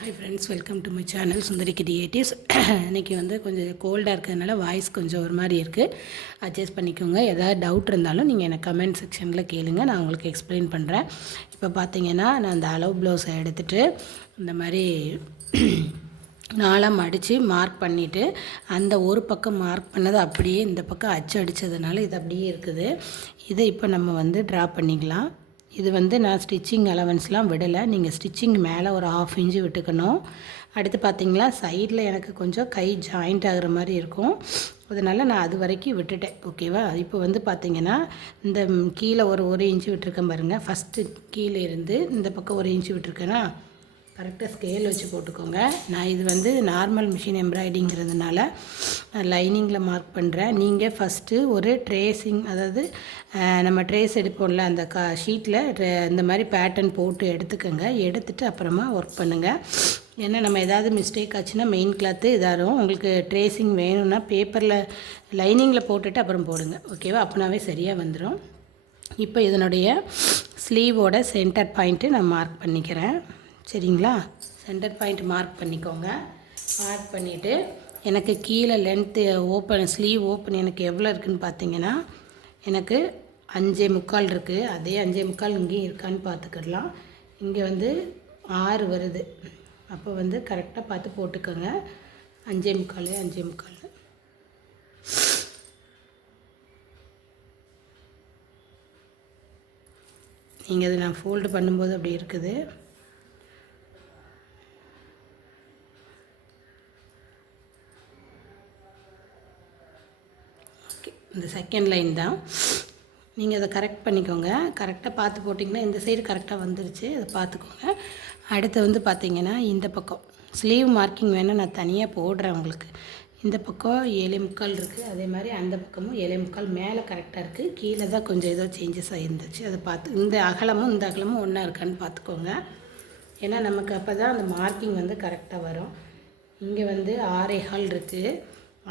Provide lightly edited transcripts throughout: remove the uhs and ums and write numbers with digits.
Hi friends, welcome to my channel Sundari creatives. இன்றைக்கி வந்து கொஞ்சம் கோல்டாக இருக்கிறதுனால வாய்ஸ் கொஞ்சம் ஒரு மாதிரி இருக்குது. அட்ஜஸ்ட் பண்ணிக்கோங்க. ஏதாவது டவுட் இருந்தாலும் நீங்கள் எனக்கு கமெண்ட் செக்ஷனில் கேளுங்க, நான் உங்களுக்கு எக்ஸ்பிளைன் பண்ணுறேன். இப்போ பார்த்தீங்கன்னா, நான் அந்த அளவு ப்ளவுஸை எடுத்துகிட்டு இந்த மாதிரி நாளாக மடித்து மார்க் பண்ணிவிட்டு, அந்த ஒரு பக்கம் மார்க் பண்ணது அப்படியே இந்த பக்கம் அச்சு அடித்ததுனால இது அப்படியே இருக்குது. இதை இப்போ நம்ம வந்து ட்ரா பண்ணிக்கலாம். இது வந்து நான் ஸ்டிச்சிங் அலவன்ஸ்லாம் விடலை. நீங்கள் ஸ்டிச்சிங் மேலே ஒரு 1/2 இன்ச்சு விட்டுக்கணும். அடுத்து பார்த்திங்களா, சைடில் எனக்கு கொஞ்சம் கை ஜாயிண்ட் ஆகிற மாதிரி இருக்கும். அதனால் நான் அது வரைக்கும் விட்டுட்டேன். ஓகேவா? இப்போ வந்து பார்த்திங்கன்னா, இந்த கீழே ஒரு இன்ச்சு விட்டுருக்கேன் பாருங்கள். ஃபஸ்ட்டு கீழே இருந்து இந்த பக்கம் 1 இன்ச்சு விட்டுருக்கேன்னா கரெக்டாக ஸ்கேல் வச்சு போட்டுக்கோங்க. நான் இது வந்து நார்மல் மிஷின் எம்ப்ராய்டிங்கிறதுனால லைனிங்கில் மார்க் பண்ணுறேன். நீங்கள் ஃபஸ்ட்டு ஒரு ட்ரேஸிங், அதாவது நம்ம ட்ரேஸ் எடுப்போம்ல அந்த ஷீட்டில் இந்த மாதிரி பேட்டர்ன் போட்டு எடுத்துக்கோங்க. எடுத்துகிட்டு அப்புறமா ஒர்க் பண்ணுங்கள். ஏன்னா நம்ம ஏதாவது மிஸ்டேக் ஆச்சுன்னா மெயின் கிளாத்து இதாகும். உங்களுக்கு ட்ரேஸிங் வேணும்னா பேப்பரில் லைனிங்கில் போட்டுட்டு அப்புறம் போடுங்க. ஓகேவா? அப்படின்னாவே சரியாக வந்துடும். இப்போ இதனுடைய ஸ்லீவோட சென்டர் பாயிண்ட்டு நான் மார்க் பண்ணிக்கிறேன். சரிங்களா? சென்டர் பாயிண்ட் மார்க் பண்ணிக்கோங்க. மார்க் பண்ணிவிட்டு எனக்கு கீழே லென்த்து ஸ்லீவ் ஓப்பன் எனக்கு எவ்வளோ இருக்குதுன்னு பார்த்தீங்கன்னா, எனக்கு 5.25 இருக்குது. அதே 5.25 இங்கேயும் இருக்கான்னு பார்த்துக்கிடலாம். இங்கே வந்து 6 வருது. அப்போ வந்து கரெக்டாக பார்த்து போட்டுக்கோங்க. 5.25 நீங்கள் அது நான் ஃபோல்டு பண்ணும்போது அப்படி இருக்குது. இந்த செகண்ட் லைன் தான். நீங்கள் அதை கரெக்ட் பண்ணிக்கோங்க. கரெக்டாக பார்த்து போட்டிங்கன்னா இந்த சைடு கரெக்டாக வந்துருச்சு. அதை பார்த்துக்கோங்க. அடுத்து வந்து பார்த்திங்கன்னா, இந்த பக்கம் ஸ்லீவ் மார்க்கிங் வேணால் நான் தனியாக போடுறேன் உங்களுக்கு. இந்த பக்கம் 7.25 இருக்குது. அதே மாதிரி அந்த பக்கமும் 7.25 மேலே கரெக்டாக இருக்குது. கீழே தான் கொஞ்சம் ஏதோ சேஞ்சஸ் ஆகிருந்துச்சு. அதை பார்த்து இந்த அகலமும் ஒன்றா இருக்கான்னு பார்த்துக்கோங்க. ஏன்னா நமக்கு அப்போ தான் அந்த மார்க்கிங் வந்து கரெக்டாக வரும். இங்கே வந்து 6.25 இருக்குது.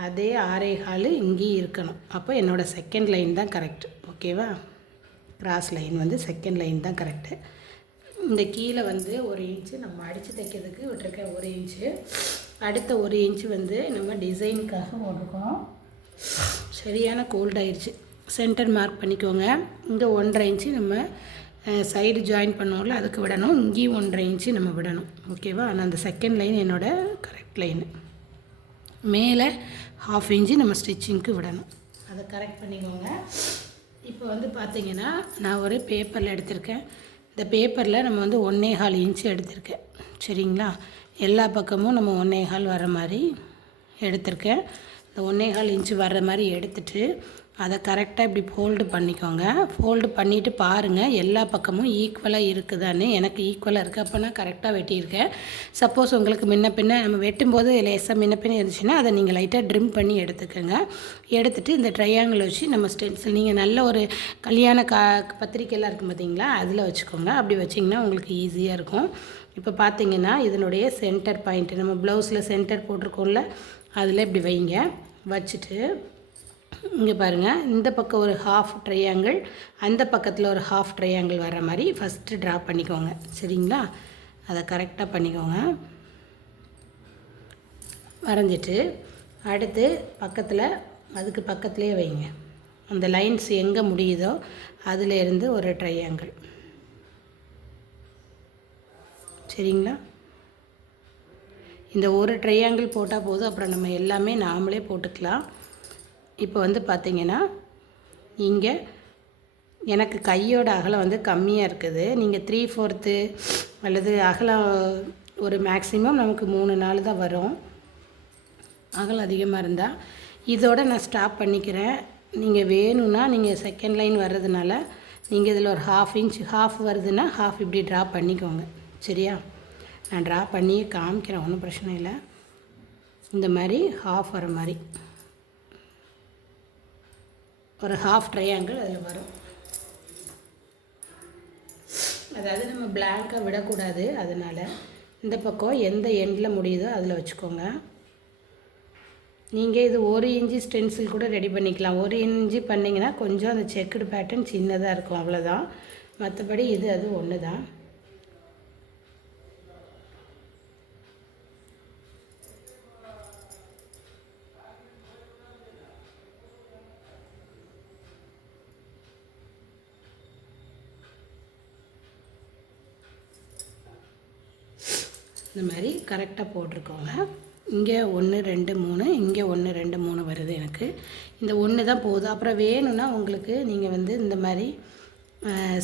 அதே 6.25 இங்கேயும் இருக்கணும். அப்போ என்னோடய செகண்ட் லைன் தான் கரெக்டு. ஓகேவா? கிராஸ் லைன் வந்து செகண்ட் லைன் தான் கரெக்டு. இந்த கீழே வந்து 1 இன்ச்சு நம்ம அடித்து தைக்கிறதுக்கு விட்டுருக்கேன். 1 இன்ச்சு. அடுத்த 1 இன்ச்சு வந்து நம்ம டிசைனுக்காக போட்டுருக்கோம். சரியான கோல்ட் ஆயிடுச்சு. சென்டர் மார்க் பண்ணிக்கோங்க. இங்கே 1.5 இன்ச்சு நம்ம சைடு ஜாயின் பண்ணுவோம்ல, அதுக்கு விடணும். இங்கேயும் 1.5 இன்ச்சு நம்ம விடணும். ஓகேவா? ஆனால் அந்த செகண்ட் லைன் என்னோடய கரெக்ட் லைனு. மேலே 1/2 இன்ச்சு நம்ம ஸ்டிச்சிங்க்கு விடணும். அதை கரெக்ட் பண்ணிக்கோங்க. இப்போ வந்து பார்த்திங்கன்னா, நான் ஒரு பேப்பரில் எடுத்திருக்கேன். இந்த பேப்பரில் நம்ம வந்து 1.25 இன்ச்சு எடுத்திருக்கேன். சரிங்களா? எல்லா பக்கமும் நம்ம 1.25 வர மாதிரி எடுத்திருக்கேன். இந்த 1.25 இன்ச்சு வர்ற மாதிரி எடுத்துகிட்டு அதை கரெக்டாக இப்படி ஃபோல்டு பண்ணிக்கோங்க. ஃபோல்டு பண்ணிவிட்டு பாருங்கள் எல்லா பக்கமும் ஈக்குவலாக இருக்குதான்னு. எனக்கு ஈக்குவலாக இருக்குது. அப்போ நான் கரெக்டாக வெட்டியிருக்கேன். சப்போஸ் உங்களுக்கு முன்ன பின்ன நம்ம வெட்டும்போது லேசாக முன்ன பின்ன இருந்துச்சுன்னா அதை நீங்கள் லைட்டாக ட்ரிம் பண்ணி எடுத்துக்கோங்க. எடுத்துகிட்டு இந்த ட்ரையாங்கிள் வச்சு நம்ம ஸ்டென்சில் நீங்கள் நல்ல ஒரு கல்யாண பத்திரிக்கைலாம் இருக்கும் பார்த்தீங்களா, அதில் வச்சுக்கோங்க. அப்படி வச்சிங்கன்னா உங்களுக்கு ஈஸியாக இருக்கும். இப்போ பார்த்தீங்கன்னா, இதனுடைய சென்டர் பாயிண்ட்டு நம்ம ப்ளவுஸில் சென்டர் போட்டிருக்கோம்ல, அதில் இப்படி வைங்க. வச்சுட்டு இங்கே பாருங்கள், இந்த பக்கம் ஒரு 1/2 ட்ரையாங்கிள், அந்த பக்கத்தில் ஒரு 1/2 ட்ரையாங்கிள் வர மாதிரி ஃபஸ்ட்டு ட்ரா பண்ணிக்கோங்க. சரிங்களா? அதை கரெக்டாக பண்ணிக்கோங்க. வரைஞ்சிட்டு அடுத்து பக்கத்தில் அதுக்கு பக்கத்துலேயே வைங்க. அந்த லைன்ஸ் எங்கே முடியுதோ அதிலேருந்து ஒரு ட்ரையாங்கிள். சரிங்களா? இந்த ஒரு ட்ரையாங்கிள் போட்டால் போதும். அப்புறம் நம்ம எல்லாமே நாமளே போட்டுக்கலாம். இப்போ வந்து பார்த்திங்கன்னா, இங்கே எனக்கு கையோட அகலம் வந்து கம்மியாக இருக்குது. நீங்கள் 3/4 அல்லது அகலம் ஒரு மேக்ஸிமம் நமக்கு 3-4 தான் வரும். அகலம் அதிகமாக இருந்தால் இதோட நான் ஸ்டாப் பண்ணிக்கிறேன். நீங்கள் வேணும்னா நீங்கள் செகண்ட் லைன் வர்றதுனால நீங்கள் இதில் ஒரு 1/2 இன்ச், 1/2 வருதுன்னா 1/2 இப்படி ட்ரா பண்ணிக்கோங்க. சரியா? நான் ட்ரா பண்ணி காமிக்கிறேன், ஒன்றும் பிரச்சனை இல்லை. இந்த மாதிரி 1/2 வர மாதிரி ஒரு 1/2 ட்ரையாங்கிள் அதில் வரும். அதாவது நம்ம பிளாங்காக விடக்கூடாது. அதனால் இந்த பக்கம் எந்த எண்டில் முடியுதோ அதில் வச்சுக்கோங்க. நீங்கள் இது 1 இன்ச்சு ஸ்டென்சில் கூட ரெடி பண்ணிக்கலாம். 1 இன்ச்சு பண்ணிங்கன்னா கொஞ்சம் அந்த செக்குடு பேட்டர்ன் சின்னதாக இருக்கும், அவ்வளோதான். மற்றபடி இது அது ஒன்று தான். இந்த மாதிரி கரெக்டாக போட்டிருக்கோங்க. இங்கே 1 2 3, இங்கே 1 2 3 வருது எனக்கு. இந்த 1 தான் போதும். அப்புறம் வேணும்னா உங்களுக்கு நீங்கள் வந்து இந்த மாதிரி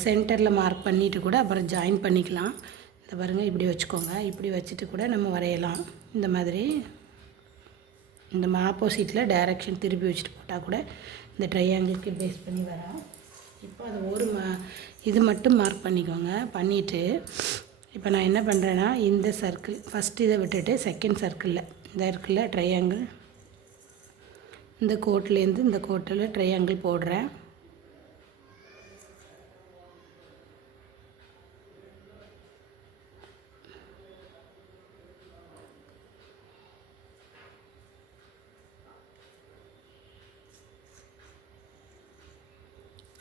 சென்டரில் மார்க் பண்ணிவிட்டு கூட அப்புறம் ஜாயின் பண்ணிக்கலாம். இந்த பாருங்கள், இப்படி வச்சுக்கோங்க. இப்படி வச்சுட்டு கூட நம்ம வரையலாம். இந்த மாதிரி இந்த ஆப்போசிட்டில் டைரெக்ஷன் திருப்பி வச்சுட்டு போட்டால் கூட இந்த ட்ரையாங்கிளுக்கு பேஸ் பண்ணி வரும். இப்போ அது ஒரு இது மட்டும் மார்க் பண்ணிக்கோங்க. பண்ணிவிட்டு இப்போ நான் என்ன பண்ணுறேன்னா, இந்த சர்க்கிள் ஃபஸ்ட்டு இதை விட்டுட்டு செகண்ட் சர்க்கிளில் இந்த இருக்குல்ல ட்ரையாங்கிள், இந்த கோட்லேருந்து இந்த கோட்டில் ட்ரையாங்கிள் போடுறேன்.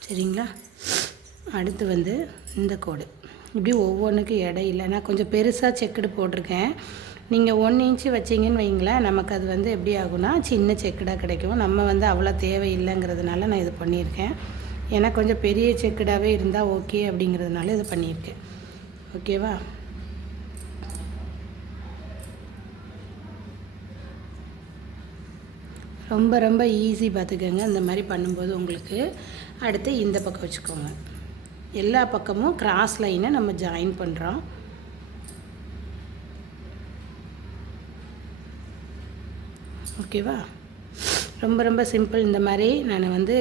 சரிங்களா? அடுத்து வந்து இந்த கோடு இப்படி ஒவ்வொன்றுக்கும் இடையில நான் கொஞ்சம் பெருசாக செக்குடு போட்டிருக்கேன். நீங்கள் 1 இன்ச்சு வச்சிங்கன்னு வைங்களேன், நமக்கு அது வந்து எப்படி ஆகும்னா சின்ன செக்குடாக கிடைக்கும். நம்ம வந்து அவ்வளோ தேவையில்லைங்கிறதுனால நான் இது பண்ணியிருக்கேன். ஏன்னா கொஞ்சம் பெரிய செக்குடாகவே இருந்தால் ஓகே அப்படிங்கிறதுனால இது பண்ணியிருக்கேன். ஓகேவா? ரொம்ப ரொம்ப ஈஸி பார்த்துக்கோங்க. இந்த மாதிரி பண்ணும்போது உங்களுக்கு அடுத்து இந்த பக்கம் வச்சுக்கோங்க. எல்லா பக்கமும் கிராஸ் லைனை நம்ம ஜாயின் பண்ணுறோம். ஓகேவா? ரொம்ப ரொம்ப சிம்பிள். இந்த மாதிரி நான் வந்து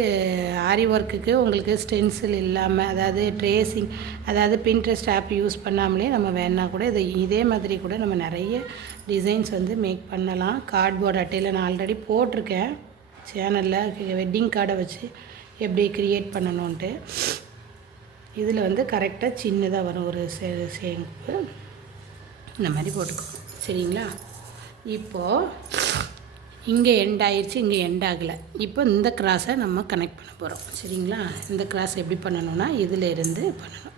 ஆரி ஒர்க்குக்கு உங்களுக்கு ஸ்டென்சில் இல்லாமல், அதாவது ட்ரேசிங், அதாவது பின்ட்ரெஸ்ட் ஆப் யூஸ் பண்ணாமலே நம்ம வேணா கூட இதே மாதிரி கூட நம்ம நிறைய டிசைன்ஸ் வந்து மேக் பண்ணலாம். கார்ட்போர்ட் அட்டையில் நான் ஆல்ரெடி போட்டிருக்கேன் சேனலில், வெட்டிங் கார்டை வச்சு எப்படி க்ரியேட் பண்ணணுன்ட்டு. இதில் வந்து கரெக்டாக சின்னதாக வரும் ஒரு ஷேப்பு. இந்த மாதிரி போட்டுக்கோ. சரிங்களா? இப்போது இங்கே எண்ட் ஆயிடுச்சு, இங்கே எண்ட் ஆகலை. இப்போ இந்த கிராஸை நம்ம கனெக்ட் பண்ண போகிறோம். சரிங்களா? இந்த கிராஸ் எப்படி பண்ணணும்னா இதில் இருந்து பண்ணணும்.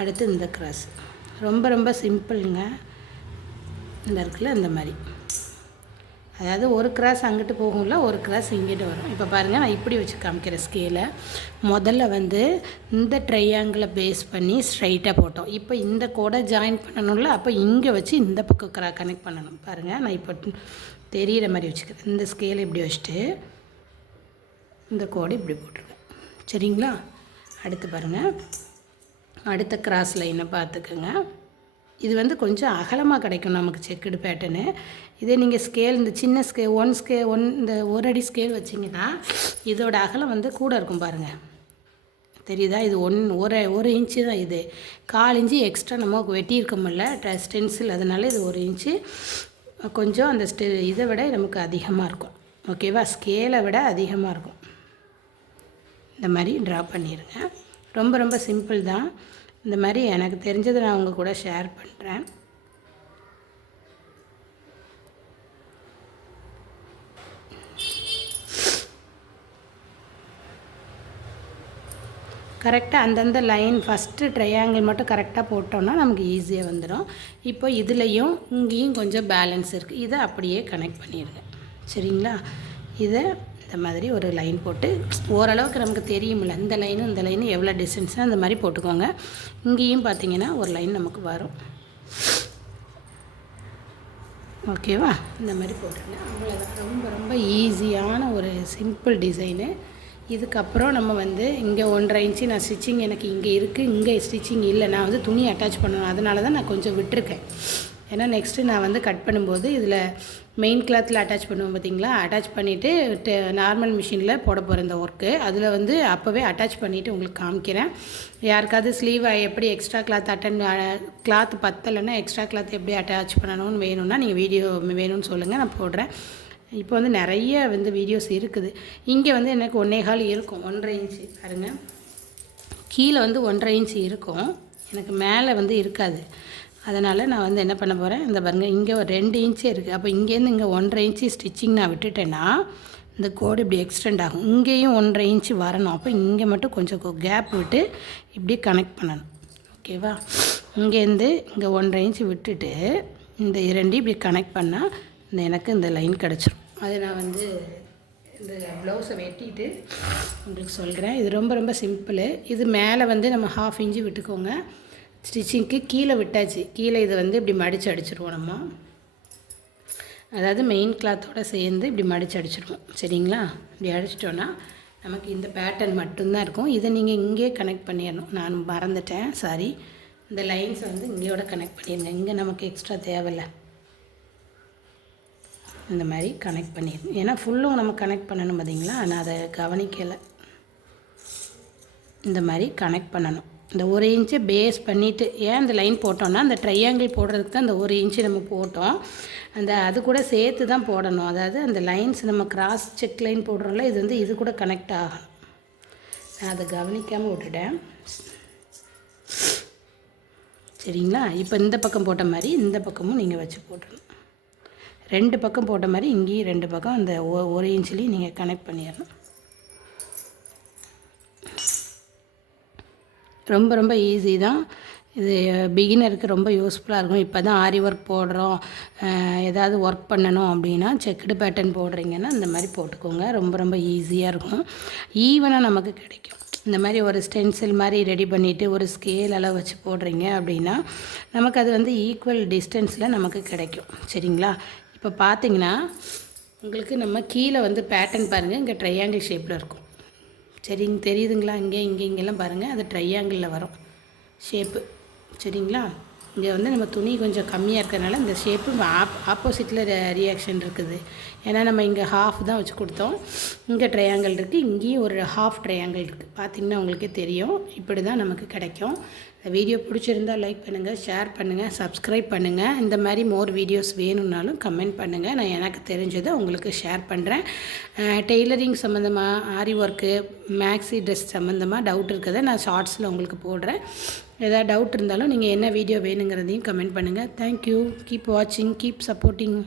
அடுத்து இந்த கிராஸ் ரொம்ப ரொம்ப சிம்பிளுங்க. இந்த இருக்குல்ல இந்த மாதிரி, அதாவது ஒரு கிராஸ் அங்கிட்டு போகும்ல, ஒரு கிராஸ் இங்கிட்டு வரும். இப்போ பாருங்கள், நான் இப்படி வச்சு காமிக்கிறேன் ஸ்கேலை. முதல்ல வந்து இந்த ட்ரையாங்கிளை பேஸ் பண்ணி ஸ்ட்ரைட்டாக போட்டோம். இப்போ இந்த கோடை ஜாயின் பண்ணணும்ல, அப்போ இங்கே வச்சு இந்த பக்கம் கனெக்ட் பண்ணணும். பாருங்கள், நான் இப்போ தெரிகிற மாதிரி வச்சுக்கிறேன். இந்த ஸ்கேலை இப்படி வச்சுட்டு இந்த கோடை இப்படி போட்டிருக்கேன். சரிங்களா? அடுத்து பாருங்கள், அடுத்த கிராஸ் லைனை பார்த்துக்கோங்க. இது வந்து கொஞ்சம் அகலமாக கிடைக்கும் நமக்கு செக்குடு பேட்டர்னு. இதே நீங்கள் ஸ்கேல், இந்த சின்ன ஸ்கேல் இந்த 1 அடி ஸ்கேல் வச்சிங்கன்னா இதோட அகலம் வந்து கூட இருக்கும். பாருங்கள், தெரியுதா? இது 1 இன்ச்சு தான். இது 1/4 இன்ச்சு எக்ஸ்ட்ரா நம்ம வெட்டியிருக்கோம்ல ஸ்டென்சில், அதனால இது 1 இன்ச்சு கொஞ்சம் அந்த இதை விட நமக்கு அதிகமாக இருக்கும். ஓகேவா? ஸ்கேலை விட அதிகமாக இருக்கும். இந்த மாதிரி ட்ரா பண்ணிடுங்க. ரொம்ப ரொம்ப சிம்பிள் தான். இந்த மாதிரி எனக்கு தெரிஞ்சதை நான் உங்கள் கூட ஷேர் பண்ணுறேன். கரெக்டாக அந்தந்த லைன் ஃபஸ்ட்டு ட்ரையாங்கிள் மட்டும் கரெக்டாக போட்டோம்னா நமக்கு ஈஸியாக வந்துடும். இப்போ இதுலேயும் இங்கேயும் கொஞ்சம் பேலன்ஸ் இருக்குது. இதை அப்படியே கனெக்ட் பண்ணிடுங்க. சரிங்களா? இதை இந்த மாதிரி ஒரு லைன் போட்டு ஓரளவுக்கு நமக்கு தெரியுமில்ல, இந்த லைனும் இந்த லைனும் எவ்வளோ டிஸ்டன்ஸ்னால் அந்த மாதிரி போட்டுக்கோங்க. இங்கேயும் பார்த்தீங்கன்னா ஒரு லைன் நமக்கு வரும். ஓகேவா? இந்த மாதிரி போட்டுருங்க. அவ்வளோதான். ரொம்ப ரொம்ப ஈஸியான ஒரு சிம்பிள் டிசைனு. இதுக்கப்புறம் நம்ம வந்து இங்கே 1.5 இன்ச்சு நான் ஸ்டிச்சிங் எனக்கு இங்கே இருக்குது, இங்கே ஸ்டிச்சிங் இல்லை. நான் வந்து துணி அட்டாச் பண்ணணும், அதனால தான் நான் கொஞ்சம் விட்டுருக்கேன். ஏன்னா நெக்ஸ்ட்டு நான் வந்து கட் பண்ணும்போது இதில் மெயின் கிளாத்தில் அட்டாச் பண்ணுவோம் பார்த்தீங்களா, அட்டாச் பண்ணிவிட்டு நார்மல் மிஷினில் போட போகிறேன் இந்த ஒர்க்கு. அதில் வந்து அப்போவே அட்டாச் பண்ணிவிட்டு உங்களுக்கு காமிக்கிறேன். யாருக்காவது ஸ்லீவ் எப்படி எக்ஸ்ட்ரா கிளாத் பத்தலைன்னா எக்ஸ்ட்ரா கிளாத் எப்படி அட்டாச் பண்ணணும்னு வேணும்னா நீங்கள் வீடியோ வேணும்னு சொல்லுங்கள், நான் போடுறேன். இப்போ வந்து நிறைய வந்து வீடியோஸ் இருக்குது. இங்கே வந்து எனக்கு 1.25 இருக்கும், 1.5 இன்ச்சு பாருங்கள். கீழே வந்து 1.5 இன்ச்சு இருக்கும், எனக்கு மேலே வந்து இருக்காது. அதனால் நான் வந்து என்ன பண்ண போகிறேன், இந்த பாருங்கள் இங்கே ஒரு 2 இன்ச்சே இருக்குது. அப்போ இங்கேருந்து இங்கே 1.5 இன்ச்சு ஸ்டிச்சிங் நான் விட்டுட்டேன்னா இந்த கோடு இப்படி எக்ஸ்டெண்ட் ஆகும். இங்கேயும் 1.5 இன்ச்சு வரணும். அப்போ இங்கே மட்டும் கொஞ்சம் கேப் விட்டு இப்படி கனெக்ட் பண்ணணும். ஓகேவா? இங்கேருந்து இங்கே 1.5 இன்ச்சு விட்டுட்டு இந்த 2 இப்படி கனெக்ட் பண்ணால் எனக்கு இந்த லைன் கிடச்சிரும். அதை நான் வந்து இந்த ப்ளவுஸை வெட்டிட்டு உங்களுக்கு சொல்கிறேன். இது ரொம்ப ரொம்ப சிம்பிள். இது மேலே வந்து நம்ம 1/2 இன்ச்சு விட்டுக்கோங்க. ஸ்டிச்சிங்க்கு கீழே விட்டாச்சு. கீழே இதை வந்து இப்படி மடித்து அடிச்சிடுவோம் நம்ம. அதாவது மெயின் கிளாத்தோடு சேர்ந்து இப்படி மடித்து அடிச்சிடுவோம். சரிங்களா? இப்படி அடிச்சிட்டோன்னா நமக்கு இந்த பேட்டர்ன் மட்டும்தான் இருக்கும். இதை நீங்கள் இங்கே கனெக்ட் பண்ணிடணும். நான் மறந்துட்டேன், சாரி. இந்த லைன்ஸை வந்து இங்கேயோட கனெக்ட் பண்ணிடுங்க. இங்கே நமக்கு எக்ஸ்ட்ரா தேவையில்லை. இந்த மாதிரி கனெக்ட் பண்ணிடணும். ஏன்னா ஃபுல்லும் நம்ம கனெக்ட் பண்ணணும் பார்த்தீங்களா, நான் அதை கவனிக்கலை. இந்த மாதிரி கனெக்ட் பண்ணணும். இந்த 1 இன்ச்சு பேஸ் பண்ணிவிட்டு, ஏன் இந்த லைன் போட்டோன்னா அந்த ட்ரையாங்கிள் போடுறதுக்கு தான் அந்த 1 இன்ச்சு நம்ம போட்டோம். அது கூட சேர்த்து தான் போடணும். அதாவது அந்த லைன்ஸ் நம்ம கிராஸ் செக் லைன் போடுறோம்ல, இது வந்து இது கூட கனெக்ட் ஆகும். நான் அதை கவனிக்காமல் விட்டுட்டேன். சரிங்களா? இப்போ இந்த பக்கம் போட்ட மாதிரி இந்த பக்கமும் நீங்கள் வச்சு போட்டுடணும். 2 பக்கம் போட்ட மாதிரி இங்கேயும் 2 பக்கம் அந்த 1 இன்ச்லேயும் நீங்கள் கனெக்ட் பண்ணிடணும். ரொம்ப ரொம்ப ஈஸி தான் இது. பிகினருக்கு ரொம்ப யூஸ்ஃபுல்லாக இருக்கும். இப்போ தான் ஆரி ஒர்க் போடுறோம், ஏதாவது ஒர்க் பண்ணணும் அப்படின்னா, செக்குடு பேட்டர்ன் போடுறீங்கன்னா இந்த மாதிரி போட்டுக்கோங்க. ரொம்ப ரொம்ப ஈஸியாக இருக்கும். ஈவனாக நமக்கு கிடைக்கும். இந்த மாதிரி ஒரு ஸ்டென்சில் மாதிரி ரெடி பண்ணிவிட்டு ஒரு ஸ்கேல் அளவு வச்சு போடுறீங்க அப்படின்னா நமக்கு அது வந்து ஈக்குவல் டிஸ்டன்ஸில் நமக்கு கிடைக்கும். சரிங்களா? இப்போ பார்த்தீங்கன்னா உங்களுக்கு நம்ம கீழே வந்து பேட்டர்ன் பாருங்கள், இங்கே ட்ரையாங்கிள் ஷேப்பில் இருக்கும். சரிங்க, தெரியுதுங்களா? இங்கெல்லாம் பாருங்கள், அது ட்ரையாங்கிளில் வரும் ஷேப்பு. சரிங்களா? இங்கே வந்து நம்ம துணி கொஞ்சம் கம்மியாக இருக்கிறதுனால இந்த ஷேப்பு ஆப்போசிட்டில் ரியாக்ஷன் இருக்குது. ஏன்னா நம்ம இங்கே 1/2 தான் வச்சு கொடுத்தோம். இங்கே ட்ரையாங்கிள் இருக்குது, இங்கேயும் ஒரு 1/2 ட்ரையாங்கிள் இருக்குது. பார்த்திங்கன்னா உங்களுக்கே தெரியும். இப்படி தான் நமக்கு கிடைக்கும். இந்த வீடியோ பிடிச்சிருந்தால் லைக் பண்ணுங்கள், ஷேர் பண்ணுங்கள், சப்ஸ்கிரைப் பண்ணுங்கள். இந்த மாதிரி மோர் வீடியோஸ் வேணும்னாலும் கமெண்ட் பண்ணுங்கள். நான் எனக்கு தெரிஞ்சதை உங்களுக்கு ஷேர் பண்ணுறேன். டெய்லரிங் சம்மந்தமாக, ஆரி ஒர்க்கு, மேக்ஸி ட்ரெஸ் சம்மந்தமாக டவுட் இருக்கிறத நான் ஷார்ட்ஸில் உங்களுக்கு போடுறேன். ஏதாவது டவுட் இருந்தாலும் நீங்கள் என்ன வீடியோ வேணுங்கிறதையும் கமெண்ட் பண்ணுங்கள். தேங்க்யூ. கீப் வாட்சிங், கீப் சப்போர்ட்டிங்.